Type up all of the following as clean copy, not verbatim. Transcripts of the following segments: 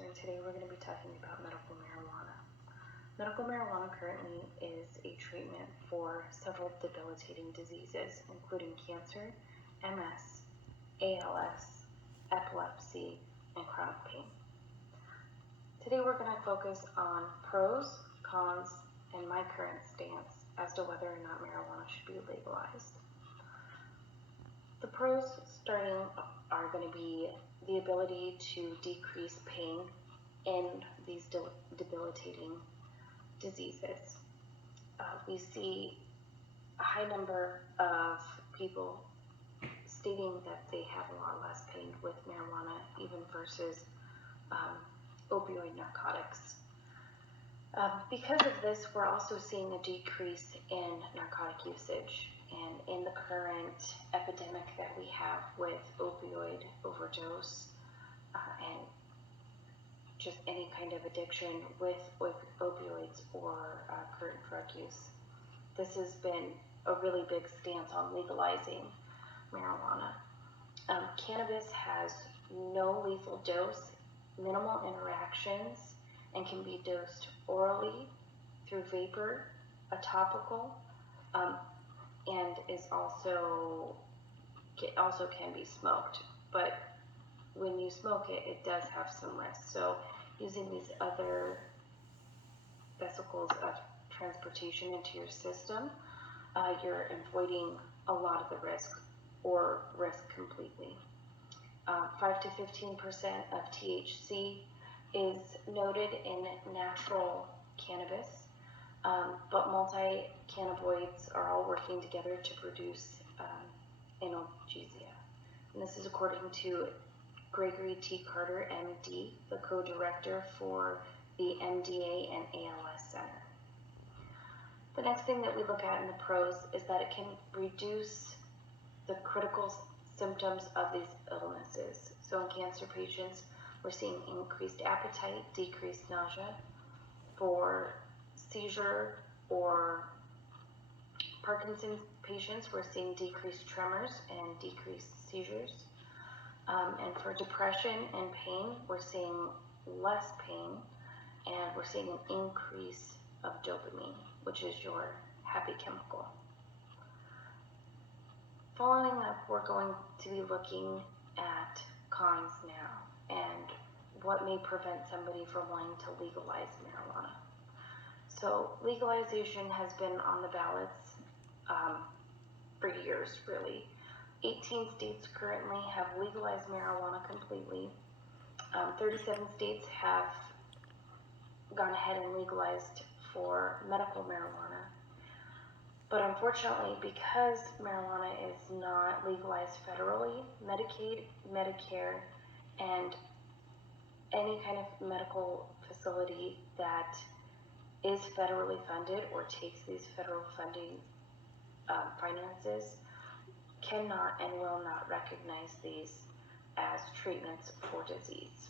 Foster, and today we're going to be talking about medical marijuana. Medical marijuana currently is a treatment for several debilitating diseases, including cancer, MS, ALS, epilepsy, and chronic pain. Today we're going to focus on pros, cons, and my current stance as to whether or not marijuana should be legalized. The pros starting are going to be the ability to decrease pain in these debilitating diseases. We see a high number of people stating that they have a lot less pain with marijuana even versus opioid narcotics. Because of this, we're also seeing a decrease in narcotic usage. And in the current epidemic that we have with opioid overdose and just any kind of addiction with opioids or current drug use, this has been a really big stance on legalizing marijuana. Cannabis has no lethal dose, minimal interactions, and can be dosed orally, through vapor, a topical, and is also can be smoked. But when you smoke it, it does have some risks. So using these other vesicles of transportation into your system, you're avoiding a lot of the risk or risk completely. 5 to 15% of THC is noted in natural cannabis, but multi-cannabinoids are all working together to produce analgesia. And this is according to Gregory T. Carter, MD, the co-director for the MDA and ALS Center. The next thing that we look at in the pros is that it can reduce the critical symptoms of these illnesses. So in cancer patients, we're seeing increased appetite, decreased nausea. For seizure or Parkinson's patients, we're seeing decreased tremors and decreased seizures. And for depression and pain, we're seeing less pain, and we're seeing an increase of dopamine, which is your happy chemical. Following up, we're going to be looking at cons now and what may prevent somebody from wanting to legalize marijuana. So legalization has been on the ballots for years, really. 18 states currently have legalized marijuana completely. 37 states have gone ahead and legalized for medical marijuana. But unfortunately, because marijuana is not legalized federally, Medicaid, Medicare, and any kind of medical facility that is federally funded or takes these federal funding finances cannot and will not recognize these as treatments for disease.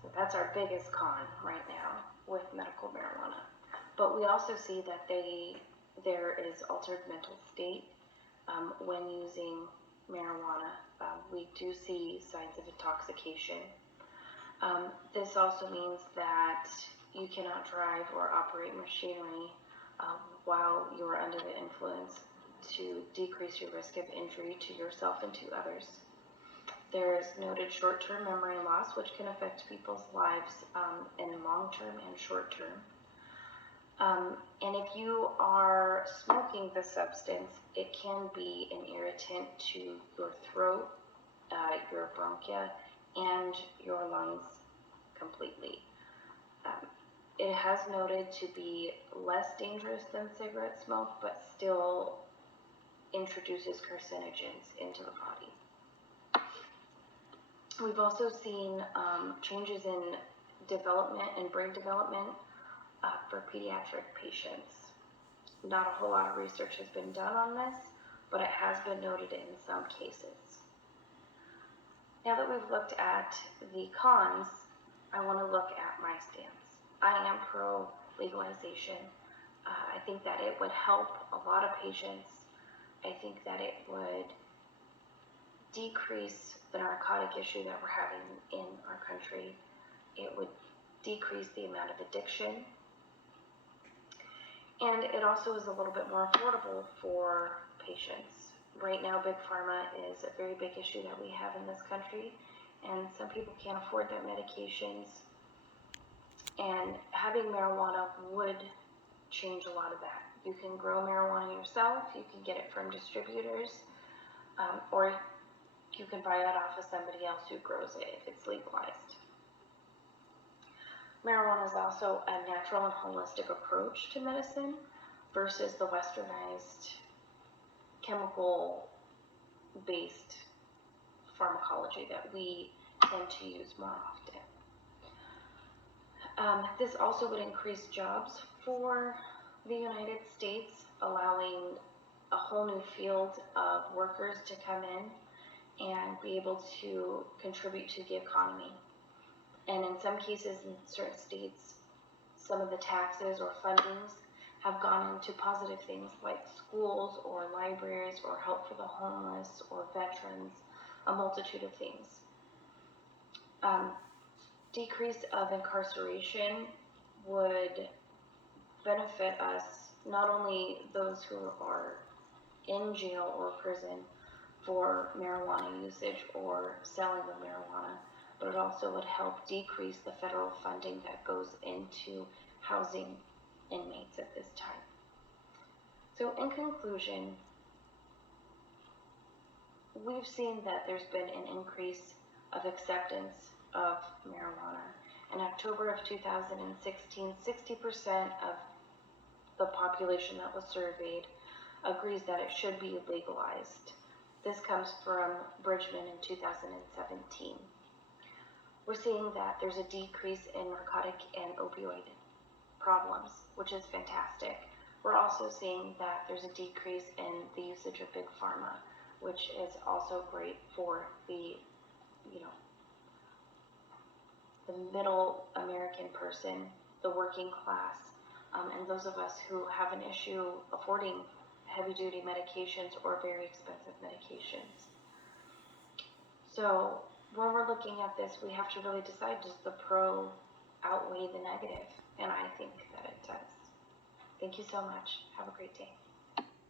So that's our biggest con right now with medical marijuana. But we also see that there is altered mental state when using marijuana. We do see signs of intoxication. This also means that you cannot drive or operate machinery while you are under the influence to decrease your risk of injury to yourself and to others. There's noted short-term memory loss, which can affect people's lives in long-term and short-term. And if you are smoking the substance, it can be an irritant to your throat, your bronchia, and your lungs completely. It has noted to be less dangerous than cigarette smoke, but still introduces carcinogens into the body. We've also seen changes in development and brain development for pediatric patients. Not a whole lot of research has been done on this, but it has been noted in some cases. Now that we've looked at the cons, I want to look at my stance. I am pro legalization. I think that it would help a lot of patients. I think that it would decrease the narcotic issue that we're having in our country. It would decrease the amount of addiction, and it also is a little bit more affordable for patients. Right now, big pharma is a very big issue that we have in this country, and some people can't afford their medications, and having marijuana would change a lot of that. You can grow marijuana yourself, you can get it from distributors, or you can buy it off of somebody else who grows it if it's legalized. Marijuana is also a natural and holistic approach to medicine versus the westernized, chemical-based pharmacology that we tend to use more often. This also would increase jobs for the United States, allowing a whole new field of workers to come in and be able to contribute to the economy. And in some cases, in certain states, some of the taxes or fundings have gone into positive things like schools or libraries or help for the homeless or veterans, a multitude of things. Decrease of incarceration would benefit us, not only those who are in jail or prison for marijuana usage or selling of marijuana, but it also would help decrease the federal funding that goes into housing inmates at this time. So in conclusion, we've seen that there's been an increase of acceptance of marijuana. In October of 2016, 60% of the population that was surveyed agrees that it should be legalized. This comes from Bridgman in 2017. We're seeing that there's a decrease in narcotic and opioid problems, which is fantastic. We're also seeing that there's a decrease in the usage of big pharma, which is also great for the middle American person, the working class, and those of us who have an issue affording heavy-duty medications or very expensive medications. So when we're looking at this, we have to really decide, does the pro outweigh the negative? And I think that it does. Thank you so much. Have a great day.